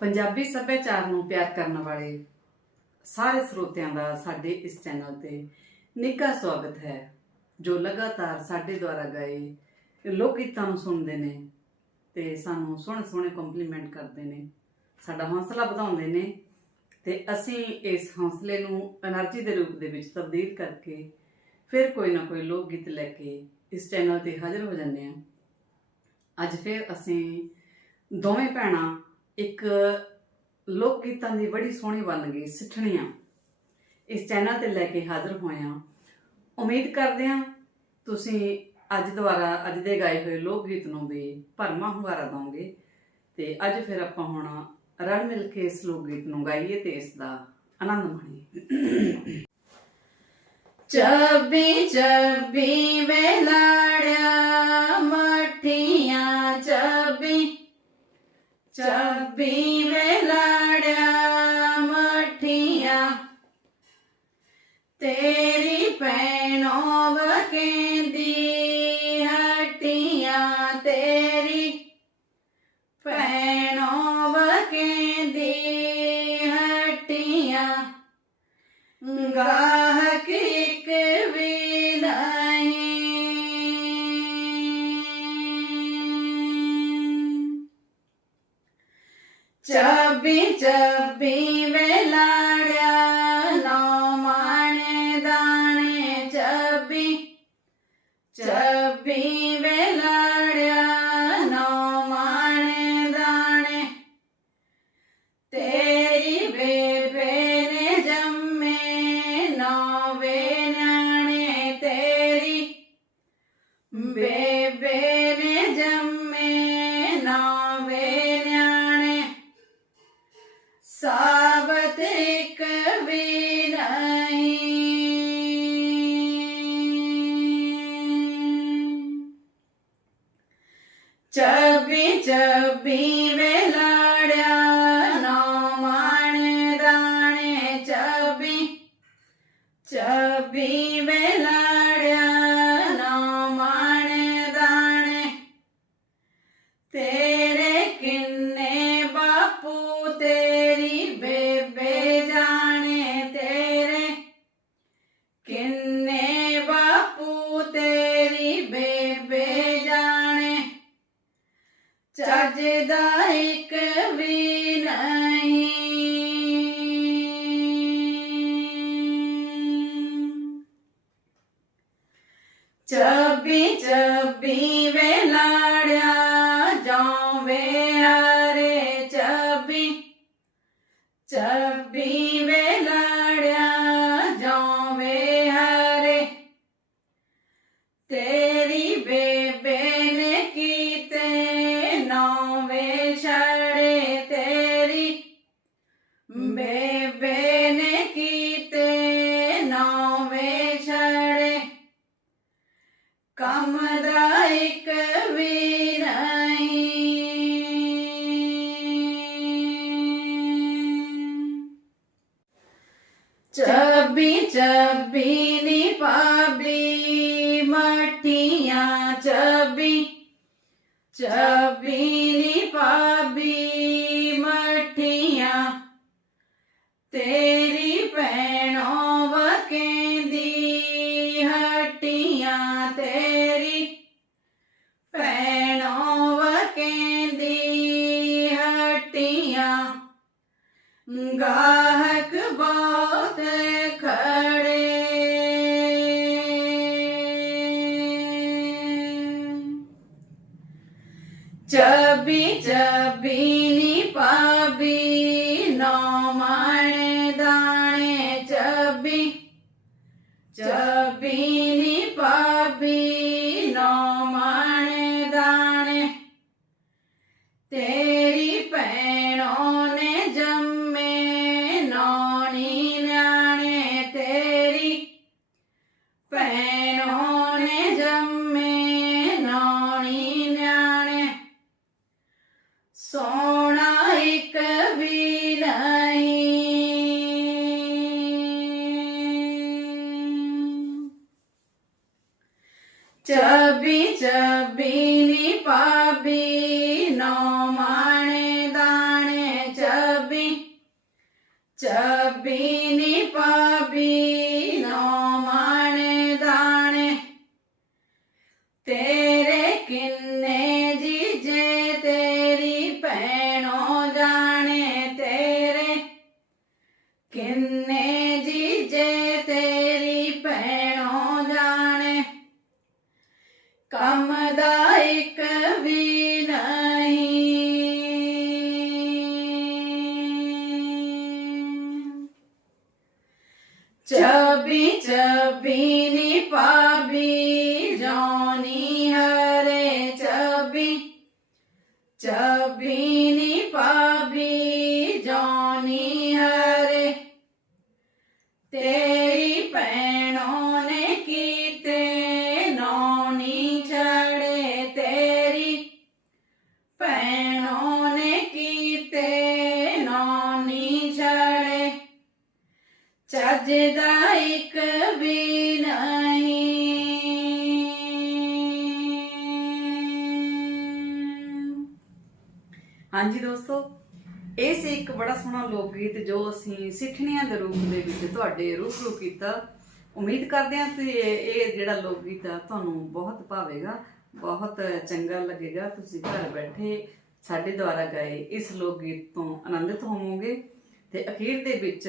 ਪੰਜਾਬੀ ਸੱਭਿਆਚਾਰ ਨੂੰ ਪਿਆਰ ਕਰਨ ਵਾਲੇ ਸਾਰੇ ਸਰੋਤਿਆਂ ਦਾ ਸਾਡੇ ਇਸ ਚੈਨਲ ਤੇ ਨਿੱਘਾ ਸਵਾਗਤ ਹੈ, ਜੋ ਲਗਾਤਾਰ ਸਾਡੇ ਦੁਆਰਾ ਗਾਏ ਲੋਕ ਗੀਤਾਂ ਨੂੰ ਸੁਣਦੇ ਨੇ ਤੇ ਸਾਨੂੰ ਸੋਹਣੇ ਸੋਹਣੇ ਕੰਪਲੀਮੈਂਟ ਕਰਦੇ ਨੇ, ਸਾਡਾ ਹੌਸਲਾ ਵਧਾਉਂਦੇ ਨੇ ਤੇ ਅਸੀਂ ਇਸ ਹੌਸਲੇ ਨੂੰ એનર્ਜੀ ਦੇ ਰੂਪ ਦੇ ਵਿੱਚ ਤਬਦੀਲ ਕਰਕੇ ਫਿਰ ਕੋਈ ਨਾ ਕੋਈ ਲੋਕ ਗੀਤ ਲੈ ਕੇ ਇਸ ਚੈਨਲ ਤੇ ਹਾਜ਼ਰ ਹੋ ਜਾਂਦੇ ਆ ਅੱਜ ਫਿਰ ਅਸੀਂ ਦੋਵੇਂ ਭੈਣਾਂ ਇੱਕ ਲੋਕ ਗੀਤਾਂ ਦੀ ਬੜੀ ਸੋਹਣੀ ਬਣ ਗਈ, ਸਿੱਠਣੀਆਂ। ਇਸ ਚੈਨਲ ਤੇ ਲੈ ਕੇ ਹਾਜ਼ਰ ਹੋਇਆ, ਉਮੀਦ ਕਰਦੇ ਹਾਂ ਤੁਸੀਂ ਅੱਜ ਦੁਬਾਰਾ, ਅੱਜ ਦੇ ਗਾਏ ਹੋਏ ਲੋਕ ਗੀਤ ਨੂੰ ਵੀ ਭਰਮਾ ਹੁੰਗਾਰਾ ਦਵੋਗੇ। ਤੇ ਅੱਜ ਫਿਰ ਆਪਾਂ ਹੁਣ ਰਲ ਮਿਲ ਕੇ ਇਸ ਲੋਕ ਗੀਤ ਨੂੰ ਗਾਈਏ ਤੇ ਇਸ ਦਾ ਆਨੰਦ ਮਾਣੀਏ। ਚੱਬੀ ਚੱਬੀ ਵੇਲਾੜਿਆ ਮਠੀਆਂ ਚੱਬੀ ਚੱਬੀ ਵੇਲਾੜਿਆ ਮਠੀਆਂ ਤੇਰੀ ਪੈਣੋਂ ਵਕੇਂਦੀ ਹਟੀਆਂ ਤੇਰੀ ਪੈਣੋਂ ਵਕੇਂਦੀ ਹਟੀਆਂ ਗਾਹਕ ਚੱਬੀ ਚੱਬੀ ਵੇਲਾੜਿਆ ਨੌ ਮਾਣੇ ਦਾਣੇ ਚੱਬੀ ਚੱਬੀ ਵੇਲਾੜਿਆ ਵੀ ਨਹੀਂ ਚੱਜ ਦਾ ਇੱਕ ਵੀ ਨਹੀਂ। ਚੱਬੀ ਚੱਬੀ ਵੇਲਾੜਿਆ ਜਾਵੇ ਹਰੇ ਚੱਬੀ ਚੱਬੀ ਨੀ ਪਾਬੀ ਮਟੀਆਂ ਚੱਬੀ ਚੱਬੀ ਨੀ ਪਾਬੀ ਮਟੀਆਂ ਤੇਰੀ ਭੈਣੋ ਵਕੇਂਦੀ, ਹਟੀਆਂ ਤੇਰੀ। ਭੈਣੋ ਵਕੇਂਦੀ, ਹਟੀਆਂ। ਗਾਹਕ ਚੱਬੀ ਚੱਬੀ ਨੀ ਪਾਬੀ ਨੌ ਮਾਣੇ ਦਾਣੇ ਚੱਬੀ છબીની પબી નો માણે દાણે છબી છબી කමදායික වීනයි චබි චබිනි පාබී ਚੱਜ ਦਾ ਇੱਕ ਵੀ ਨਹੀਂ ਹਾਂਜੀ ਦੋਸਤੋ, ਇਹ ਸੀ ਇੱਕ ਬੜਾ ਸੋਹਣਾ ਲੋਕ ਗੀਤ ਜੋ ਅਸੀਂ ਸਿੱਠਣੀਆਂ ਦੇ ਰੂਪ ਦੇ ਵਿੱਚ ਤੁਹਾਡੇ ਰੂਬਰੂ ਕੀਤਾ। ਉਮੀਦ ਕਰਦੇ ਹਾਂ ਕਿ ਇਹ ਜਿਹੜਾ ਲੋਕ ਗੀਤ ਆ, ਤੁਹਾਨੂੰ ਬਹੁਤ ਭਾਵੇਗਾ, ਬਹੁਤ ਚੰਗਾ ਲੱਗੇਗਾ। ਤੁਸੀਂ ਘਰ ਬੈਠੇ ਸਾਡੇ ਦੁਆਰਾ ਗਾਏ ਇਸ ਲੋਕ ਗੀਤ ਤੋਂ ਆਨੰਦਿਤ ਹੋਵੋਗੇ ਤੇ ਅਖੀਰ ਦੇ ਵਿੱਚ